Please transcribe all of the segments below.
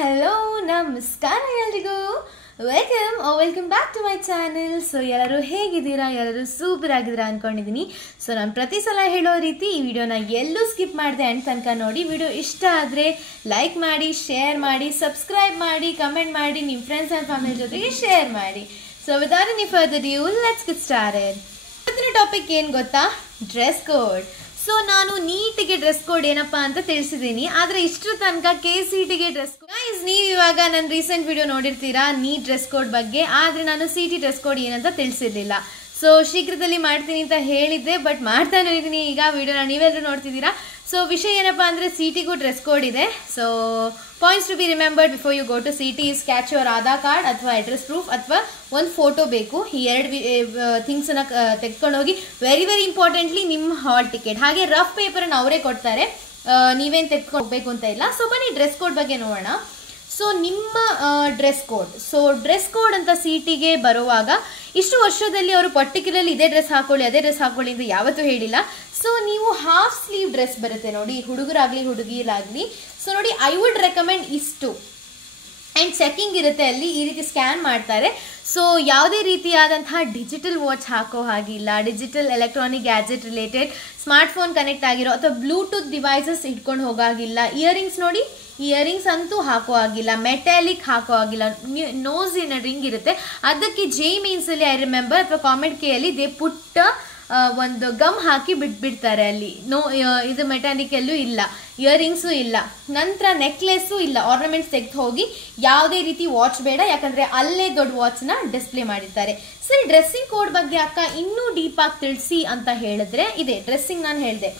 hello, namaskar ಎಲ್ಲರಿಗೂ. Welcome back to my channel. So ಎಲ್ಲರೂ ಹೇಗಿದ್ದೀರಾ? ಎಲ್ಲರೂ ಸೂಪರ್ ಆಗಿದ್ದೀರಾ ಅನ್ಕೊಂಡಿದ್ದೀನಿ. ಸೊ ನಾನು ಪ್ರತಿ ಸಲ ಹೇಳೋ ರೀತಿ ಈ ವಿಡಿಯೋನ ಎಲ್ಲೂ ಸ್ಕಿಪ್ ಮಾಡಿದೆ ಎಂಡ್ ತನಕ ನೋಡಿ. ವಿಡಿಯೋ ಇಷ್ಟ ಆದರೆ ಲೈಕ್ ಮಾಡಿ, ಶೇರ್ ಮಾಡಿ, ಸಬ್ಸ್ಕ್ರೈಬ್ ಮಾಡಿ, ಕಮೆಂಟ್ ಮಾಡಿ, ನಿಮ್ಮ ಫ್ರೆಂಡ್ಸ್ ಆ್ಯಂಡ್ ಫ್ಯಾಮಿಲಿ ಜೊತೆಗೆ ಶೇರ್ ಮಾಡಿ. So without any further due let's get started. ಇವತ್ತಿನ ಟಾಪಿಕ್ ಏನು ಗೊತ್ತಾ? Dress code. ಸೊ ನಾನು ನೀಟಿಗೆ ಡ್ರೆಸ್ ಕೋಡ್ ಏನಪ್ಪಾ ಅಂತ ತಿಳಿಸಿದ್ದೀನಿ. ಆದರೆ ಇಷ್ಟರ ತನಕ KCETಗೆ ಡ್ರೆಸ್ ಕೋಡ್, ನೀವು ಇವಾಗ ನನ್ನ ರೀಸೆಂಟ್ ವಿಡಿಯೋ ನೋಡಿರ್ತೀರಾ ನೀಟ್ ಡ್ರೆಸ್ ಕೋಡ್ ಬಗ್ಗೆ. ಆದರೆ ನಾನು CET ಡ್ರೆಸ್ ಕೋಡ್ ಏನಂತ ತಿಳಿಸಿರ್ಲಿಲ್ಲ. ಸೊ ಶೀಘ್ರದಲ್ಲಿ ಮಾಡ್ತೀನಿ ಅಂತ ಹೇಳಿದ್ದೆ, ಬಟ್ ಮಾಡ್ತಾನೆ ಇದ್ದೀನಿ ಈಗ ವಿಡಿಯೋನ ನೀವೆಲ್ಲರೂ ನೋಡ್ತಿದ್ದೀರಾ. ಸೊ ವಿಷಯ ಏನಪ್ಪಾ ಅಂದರೆ CETಗೂ ಡ್ರೆಸ್ ಕೋಡ್ ಇದೆ. So points to be remembered before you go to CET is catch your Aadhaar card ಅಥವಾ ಅಡ್ರೆಸ್ ಪ್ರೂಫ್ ಅಥವಾ ಒಂದು ಫೋಟೋ ಬೇಕು. ಈ ಎರಡು ಥಿಂಗ್ಸನ್ನು ತೆಗೆದುಕೊಂಡು ಹೋಗಿ. ವೆರಿ ಇಂಪಾರ್ಟೆಂಟ್ಲಿ ನಿಮ್ಮ ಹಾಲ್ ಟಿಕೆಟ್, ಹಾಗೆ ರಫ್ ಪೇಪರನ್ನು ಅವರೇ ಕೊಡ್ತಾರೆ, ನೀವೇನು ತೆಗೆದುಕೊಂಡು ಹೋಗಬೇಕು ಅಂತ ಇಲ್ಲ. ಸೊ ಬನ್ನಿ ಡ್ರೆಸ್ ಕೋಡ್ ಬಗ್ಗೆ ನೋಡೋಣ. ಸೊ ನಿಮ್ಮ dress code. So dress code ಅಂತ CETಗೆ ಬರುವಾಗ ಇಷ್ಟು ವರ್ಷದಲ್ಲಿ ಅವರು ಪರ್ಟಿಕ್ಯುಲರ್ಲಿ ಇದೇ ಡ್ರೆಸ್ ಹಾಕೊಳ್ಳಿ ಅದೇ ಡ್ರೆಸ್ ಹಾಕೊಳ್ಳಿ ಅಂತ ಯಾವತ್ತೂ ಹೇಳಿಲ್ಲ. ಸೊ ನೀವು ಹಾಫ್ ಸ್ಲೀವ್ ಡ್ರೆಸ್ ಬರುತ್ತೆ ನೋಡಿ, ಹುಡುಗರಾಗಲಿ ಹುಡುಗಿರಾಗಲಿ. ಸೊ ನೋಡಿ, ಐ ವುಡ್ ರೆಕಮೆಂಡ್ ಇಷ್ಟು. ಆ್ಯಂಡ್ ಚೆಕಿಂಗ್ ಇರುತ್ತೆ ಅಲ್ಲಿ, ಈ ರೀತಿ ಸ್ಕ್ಯಾನ್ ಮಾಡ್ತಾರೆ. ಸೊ ಯಾವುದೇ ರೀತಿಯಾದಂತಹ ಡಿಜಿಟಲ್ ವಾಚ್ ಹಾಕೋ ಹಾಗಿಲ್ಲ, digital electronic gadget related smartphone connect ಆಗಿರೋ ಅಥವಾ ಬ್ಲೂಟೂತ್ ಡಿವೈಸಸ್ ಇಟ್ಕೊಂಡು ಹೋಗಾಗಿಲ್ಲ. ಇಯರಿಂಗ್ಸ್ ನೋಡಿ, ಇಯರಿಂಗ್ಸ್ ಅಂತೂ ಹಾಕೋ ಆಗಿಲ್ಲ, ಮೆಟಾಲಿಕ್ ಹಾಕೋ ಆಗಿಲ್ಲ. ನೋಸಿನ ರಿಂಗ್ ಇರುತ್ತೆ, ಅದಕ್ಕೆ ಜೆ ಮೀನ್ಸಲ್ಲಿ ಐ ರಿಮೆಂಬರ್ ಅಥವಾ ಕಾಮೆಂಟ್ ಕೇಳಿ ದೇ ಪುಟ್ಟ ಒಂದು ಗಮ್ ಹಾಕಿ ಬಿಟ್ಬಿಡ್ತಾರೆ ಅಲ್ಲಿ. ಇದು ಮೆಟಾಲಿಕಲ್ಲೂ ಇಲ್ಲ, ಇಯರಿಂಗ್ಸು ಇಲ್ಲ, ನಂತರ ನೆಕ್ಲೆಸ್ಸು ಇಲ್ಲ. ಆರ್ನಮೆಂಟ್ಸ್ ತೆಗೆದು ಹೋಗಿ. ಯಾವುದೇ ರೀತಿ ವಾಚ್ ಬೇಡ, ಯಾಕಂದರೆ ಅಲ್ಲೇ ದೊಡ್ಡ ವಾಚ್ನ ಡಿಸ್ಪ್ಲೇ ಮಾಡಿರ್ತಾರೆ. ಸರಿ, ಡ್ರೆಸ್ಸಿಂಗ್ ಕೋಡ್ ಬಗ್ಗೆ ಅಕ್ಕ ಇನ್ನೂ ಡೀಪಾಗಿ ತಿಳಿಸಿ ಅಂತ ಹೇಳಿದ್ರೆ ಇದೆ ಡ್ರೆಸ್ಸಿಂಗ್ ನಾನು ಹೇಳಿದೆ.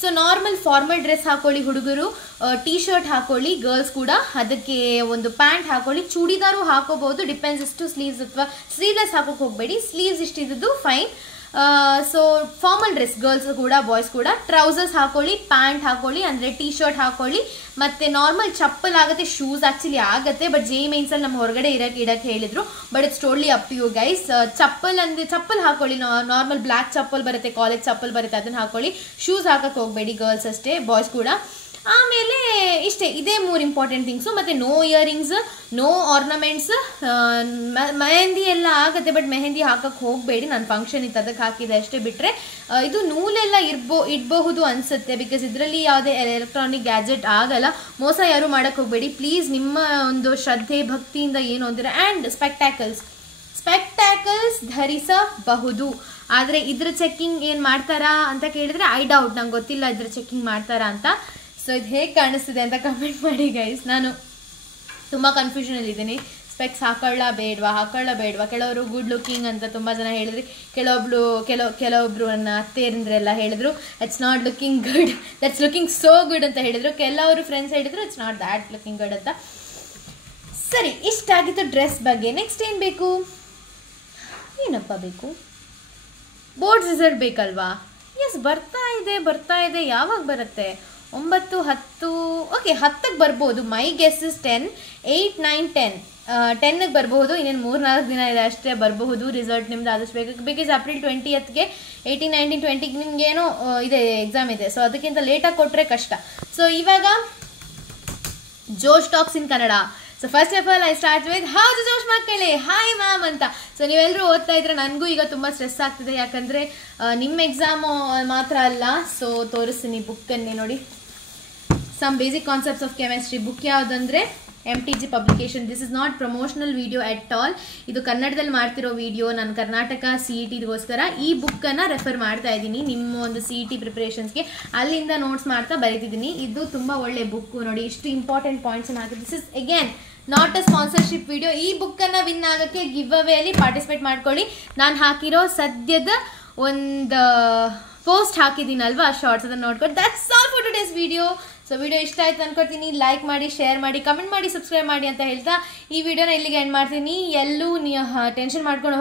ಸೊ ನಾರ್ಮಲ್ ಫಾರ್ಮಲ್ ಡ್ರೆಸ್ ಹಾಕೊಳ್ಳಿ ಹುಡುಗರು, ಟೀ ಶರ್ಟ್ ಹಾಕೊಳ್ಳಿ ಗರ್ಲ್ಸ್ ಕೂಡ, ಅದಕ್ಕೆ ಒಂದು ಪ್ಯಾಂಟ್ ಹಾಕೊಳ್ಳಿ. ಚೂಡಿದಾರು ಹಾಕೋಬಹುದು, ಡಿಪೆಂಡ್ಸ್ ಎಷ್ಟು ಸ್ಲೀವ್ಸ್ ಅಥವಾ ಸ್ಲೀವ್ಲೆಸ್ ಹಾಕೋಕೆ ಹೋಗಬೇಡಿ. ಸ್ಲೀವ್ಸ್ ಇಷ್ಟಿದ್ದು fine. So formal dress girls ಕೂಡ ಬಾಯ್ಸ್ ಕೂಡ ಟ್ರೌಸರ್ಸ್ ಹಾಕೊಳ್ಳಿ, ಪ್ಯಾಂಟ್ ಹಾಕೊಳ್ಳಿ, ಅಂದರೆ ಟೀ ಶರ್ಟ್ ಹಾಕೊಳ್ಳಿ. ಮತ್ತು ನಾರ್ಮಲ್ ಚಪ್ಪಲ್ ಆಗುತ್ತೆ, ಶೂಸ್ ಆ್ಯಕ್ಚುಲಿ ಆಗುತ್ತೆ, ಬಟ್ ಜೆ ಮೀನ್ಸಲ್ಲಿ ನಮ್ಮ ಹೊರಗಡೆ ಇಡಕ್ಕೆ ಹೇಳಿದ್ರು. But it's totally up to you guys. ಚಪ್ಪಲ್ ಅಂದರೆ ಚಪ್ಪಲ್ ಹಾಕೊಳ್ಳಿ, ನಾರ್ಮಲ್ ಬ್ಲ್ಯಾಕ್ ಚಪ್ಪಲ್ ಬರುತ್ತೆ, ಕಾಲೇಜ್ ಚಪ್ಪಲ್ ಬರುತ್ತೆ, ಅದನ್ನು ಹಾಕೊಳ್ಳಿ. ಶೂಸ್ ಹಾಕಕ್ಕೆ ಹೋಗಬೇಡಿ, ಗರ್ಲ್ಸ್ ಅಷ್ಟೇ, ಬಾಯ್ಸ್ ಕೂಡ. ಆಮೇಲೆ ಇಷ್ಟೇ, ಇದೇ 3 ಇಂಪಾರ್ಟೆಂಟ್ ಥಿಂಗ್ಸು. ಮತ್ತು no earrings, no ornaments. Mehndi ಎಲ್ಲ ಆಗುತ್ತೆ, ಬಟ್ ಮೆಹಂದಿ ಹಾಕಕ್ಕೆ ಹೋಗಬೇಡಿ. ನಾನು ಫಂಕ್ಷನ್ ಇತ್ತು ಅದಕ್ಕೆ ಹಾಕಿದೆ ಅಷ್ಟೇ. ಬಿಟ್ಟರೆ ಇದು ನೂಲೆಲ್ಲ ಇಡಬಹುದು ಅನಿಸುತ್ತೆ, ಬಿಕಾಸ್ ಇದರಲ್ಲಿ ಯಾವುದೇ ಎಲೆಕ್ಟ್ರಾನಿಕ್ ಗ್ಯಾಜೆಟ್ ಆಗಲ್ಲ. ಮೋಸ ಯಾರು ಮಾಡೋಕ್ಕೆ ಹೋಗಬೇಡಿ ಪ್ಲೀಸ್. ನಿಮ್ಮ ಒಂದು ಶ್ರದ್ಧೆ ಭಕ್ತಿಯಿಂದ ಏನು ಅಂತೀರ. ಆ್ಯಂಡ್ ಸ್ಪೆಕ್ಟ್ಯಾಕಲ್ಸ್ ಧರಿಸಬಹುದು. ಆದರೆ ಇದ್ರ ಚೆಕಿಂಗ್ ಏನು ಮಾಡ್ತಾರಾ ಅಂತ ಕೇಳಿದ್ರೆ ಐ ಡೌಟ್, ನಂಗೆ ಗೊತ್ತಿಲ್ಲ ಇದ್ರ ಚೆಕಿಂಗ್ ಮಾಡ್ತಾರಾ ಅಂತ. ಸೊ ಇದು ಹೇಗೆ ಕಾಣಿಸ್ತಿದೆ ಅಂತ ಕಮೆಂಟ್ ಮಾಡಿ ಗೈಸ್. ನಾನು ತುಂಬ ಕನ್ಫ್ಯೂಷನಲ್ಲಿದ್ದೀನಿ. ಸ್ಪೆಕ್ಸ್ ಹಾಕೊಳ್ಳ ಬೇಡವಾ. ಕೆಲವರು ಗುಡ್ ಲುಕಿಂಗ್ ಅಂತ ತುಂಬ ಜನ ಹೇಳಿದ್ರಿ, ಕೆಲವೊಬ್ರು ನನ್ನ ಅತ್ತೆಯಂದ್ರೆಲ್ಲ ಹೇಳಿದ್ರು it's not looking good, that's looking so good ಅಂತ ಹೇಳಿದ್ರು. ಕೆಲವರು ಫ್ರೆಂಡ್ಸ್ ಹೇಳಿದ್ರು it's not that looking good ಅಂತ. ಸರಿ, ಇಷ್ಟಾಗಿತ್ತು ಡ್ರೆಸ್ ಬಗ್ಗೆ. ನೆಕ್ಸ್ಟ್ ಏನು ಬೇಕು? ಏನಪ್ಪ ಬೇಕು? ಬೋರ್ಡ್ ರಿಸಲ್ಟ್ ಬೇಕಲ್ವಾ? ಎಸ್, ಬರ್ತಾ ಇದೆ. ಯಾವಾಗ ಬರುತ್ತೆ? 9, 10. ಓಕೆ, 10ಕ್ಕೆ ಬರ್ಬೋದು. ಮೈ ಗೆಸ್ ಇಸ್ 10, 8, 9, 10. 10ಗೆ ಬರ್ಬೋದು. ಇನ್ನೇನು 3-4 ದಿನ ಇದೆ ಅಷ್ಟೇ, ಬರಬಹುದು ರಿಸಲ್ಟ್ ನಿಮ್ದು ಆದಷ್ಟು ಬೇಗ. ಬಿಕಾಸ್ ಏಪ್ರಿಲ್ 20ಗೆ 18, 19, 20ಗೆ ನಿಮ್ಗೇನೋ ಇದೆ ಎಕ್ಸಾಮ್ ಇದೆ. ಸೊ ಅದಕ್ಕಿಂತ ಲೇಟಾಗಿ ಕೊಟ್ಟರೆ ಕಷ್ಟ. ಸೊ ಇವಾಗ Josh Talks in Kannada. So first of all I start with ಹೌದು ಜೋಶ್ ಮಕ್ಕಳೇ, ಹಾಯ್ ಮ್ಯಾಮ್ ಅಂತ. ಸೊ ನೀವೆಲ್ಲರೂ ಓದ್ತಾ ಇದ್ರೆ ನನಗೂ ಈಗ ತುಂಬ ಸ್ಟ್ರೆಸ್ ಆಗ್ತಿದೆ, ಯಾಕಂದರೆ ನಿಮ್ಮ ಎಕ್ಸಾಮು ಮಾತ್ರ ಅಲ್ಲ. ಸೊ ತೋರಿಸ್ತೀನಿ ಬುಕ್ಕನ್ನೇ ನೋಡಿ. Some basic concepts of chemistry book ಯಾವುದಂದರೆ MTG publication. This is not promotional video at all. ಇದು ಕನ್ನಡದಲ್ಲಿ ಮಾಡ್ತಿರೋ ವಿಡಿಯೋ. ನಾನು ಕರ್ನಾಟಕ CETಗೋಸ್ಕರ ಈ ಬುಕ್ಕನ್ನು ರೆಫರ್ ಮಾಡ್ತಾ ಇದ್ದೀನಿ, ನಿಮ್ಮ ಒಂದು CET ಪ್ರಿಪ್ರೇಷನ್ಸ್ಗೆ. ಅಲ್ಲಿಂದ ನೋಟ್ಸ್ ಮಾಡ್ತಾ ಬರೀತಿದ್ದೀನಿ. ಇದು ತುಂಬ ಒಳ್ಳೆ ಬುಕ್ಕು ನೋಡಿ, ಇಷ್ಟು ಇಂಪಾರ್ಟೆಂಟ್ ಪಾಯಿಂಟ್ಸನ್ನು ಹಾಕಿ. This is again not a sponsorship video. ಈ ಬುಕ್ಕನ್ನು ವಿನ್ ಆಗೋಕ್ಕೆ ಗಿವ್ ಅವೇಲಿ ಪಾರ್ಟಿಸಿಪೇಟ್ ಮಾಡ್ಕೊಳ್ಳಿ. ನಾನು ಹಾಕಿರೋ ಸದ್ಯದ ಒಂದು ಪೋಸ್ಟ್ ಹಾಕಿದ್ದೀನಲ್ವಾ, ಶಾರ್ಟ್ಸ್, ಅದನ್ನು ನೋಡ್ಕೊಂಡು. That's all for today's video. So video ಇಷ್ಟ ಆಯ್ತು ಅನ್ಕೊಳ್ತೀನಿ. ಲೈಕ್ ಮಾಡಿ, ಶೇರ್ ಮಾಡಿ, ಕಮೆಂಟ್ ಮಾಡಿ, ಸಬ್ಸ್ಕ್ರೈಬ್ ಮಾಡಿ ಅಂತ ಹೇಳ್ತಾ ಈ ವಿಡಿಯೋನ ಇಲ್ಲಿಗೆ ಎಂಡ್ ಮಾಡ್ತೀನಿ. ಎಲ್ಲೂ ಟೆನ್ಷನ್ ಮಾಡ್ಕೊಂಡು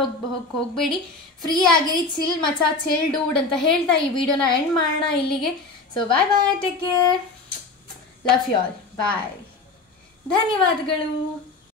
ಹೋಗಬೇಡಿ, ಫ್ರೀ ಆಗಿರಿ, ಚಿಲ್ ಡೂಡ್ ಅಂತ ಹೇಳ್ತಾ ಈ ವಿಡಿಯೋನ ಎಂಡ್ ಮಾಡೋಣ ಇಲ್ಲಿಗೆ. So bye, take care, love you all, bye, ಧನ್ಯವಾದಗಳು.